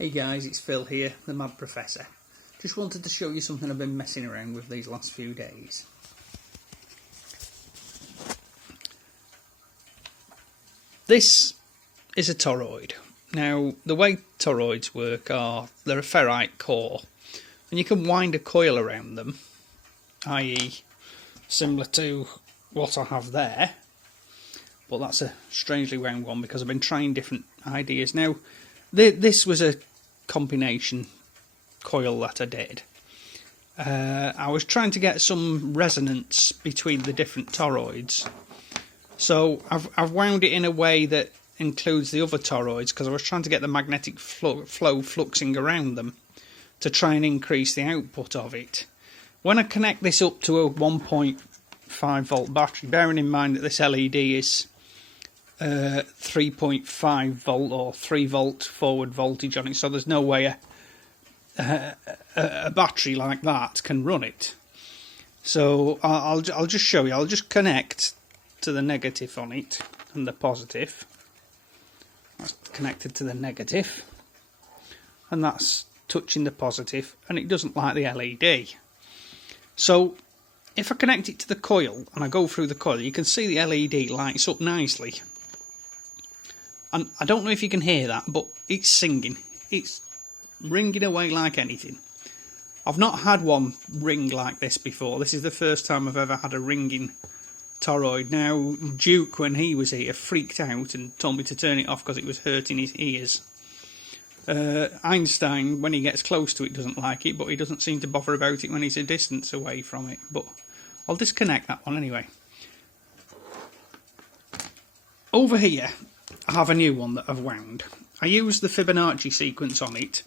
Hey guys, it's Phil here, the Mad Professor. Just wanted to show you something I've been messing around with these last few days. This is a toroid. Now, the way toroids work are, they're a ferrite core, and you can wind a coil around them, i.e. similar to what I have there, but that's a strangely wound one because I've been trying different ideas. Now, this was a combination coil that I did. I was trying to get some resonance between the different toroids, so I've wound it in a way that includes the other toroids because I was trying to get the magnetic flow fluxing around them to try and increase the output of it. When I connect this up to a 1.5 volt battery, bearing in mind that this LED is 3.5 volt or 3 volt forward voltage on it, so there's no way a battery like that can run it. So I'll just show you. I'll just connect to the negative on it and the positive. That's connected to the negative, and that's touching the positive, and it doesn't like the LED. So if I connect it to the coil and I go through the coil, you can see the LED lights up nicely. And I don't know if you can hear that, but it's singing. It's ringing away like anything. I've not had one ring like this before. This is the first time I've ever had a ringing toroid. Now, Duke, when he was here, freaked out and told me to turn it off because it was hurting his ears. Einstein, when he gets close to it, doesn't like it, but he doesn't seem to bother about it when he's a distance away from it. But I'll disconnect that one anyway. Over here, I have a new one that I've wound. I used the Fibonacci sequence on it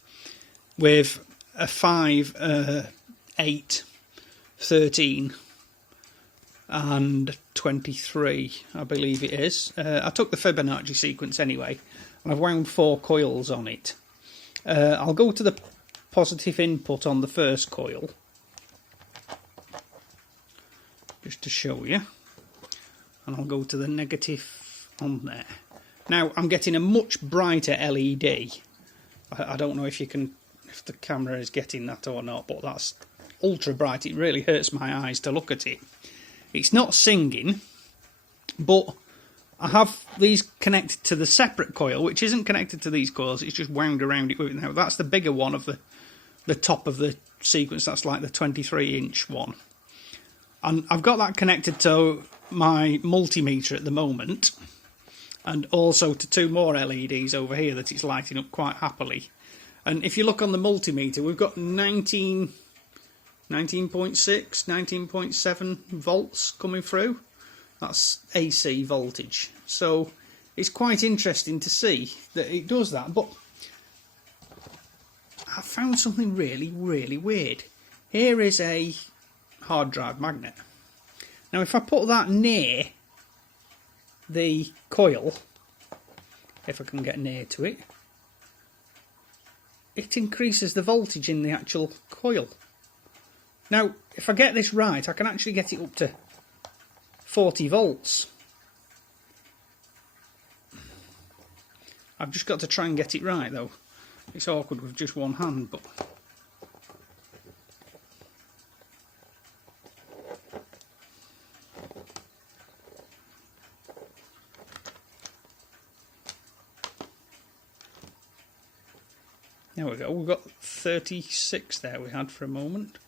with a 5, 8, 13 and 23, I believe it is. I took the Fibonacci sequence anyway, and I've wound 4 coils on it. I'll go to the positive input on the first coil, just to show you, and I'll go to the negative on there. Now, I'm getting a much brighter LED. I don't know if the camera is getting that or not, but that's ultra bright. It really hurts my eyes to look at it. It's not singing, but I have these connected to the separate coil, which isn't connected to these coils. It's just wound around it with it. Now, that's the bigger one of the top of the sequence. That's like the 23-inch one. And I've got that connected to my multimeter at the moment, and also to 2 more LEDs over here that it's lighting up quite happily. And if you look on the multimeter, we've got 19.6, 19.7 volts coming through. That's AC voltage. So it's quite interesting to see that it does that. But I found something really, really weird. Here is a hard drive magnet. Now if I put that near the coil, if I can get near to it, it increases the voltage in the actual coil. Now, if I get this right, I can actually get it up to 40 volts. I've just got to try and get it right though. It's awkward with just one hand, but there we go. We've got 36 there we had for a moment.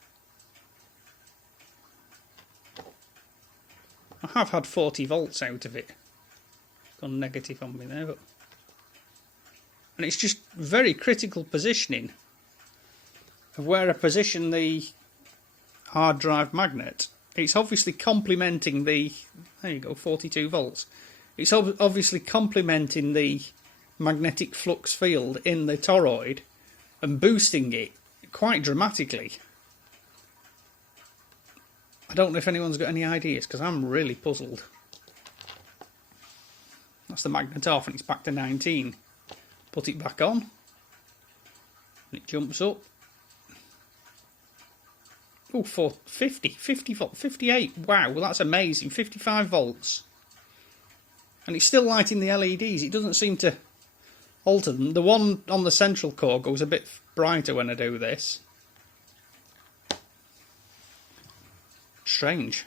I have had 40 volts out of it. It's gone negative on me there, but and it's just very critical positioning of where I position the hard drive magnet. It's obviously complementing the, there you go, 42 volts. It's obviously complementing the magnetic flux field in the toroid and boosting it quite dramatically. I don't know if anyone's got any ideas, because I'm really puzzled. That's the magnet off and it's back to 19. Put it back on and it jumps up. Oh, 50 volt, 58. Wow, well that's amazing. 55 volts. And it's still lighting the LEDs. It doesn't seem to alter them. The one on the central core goes a bit brighter when I do this. Strange.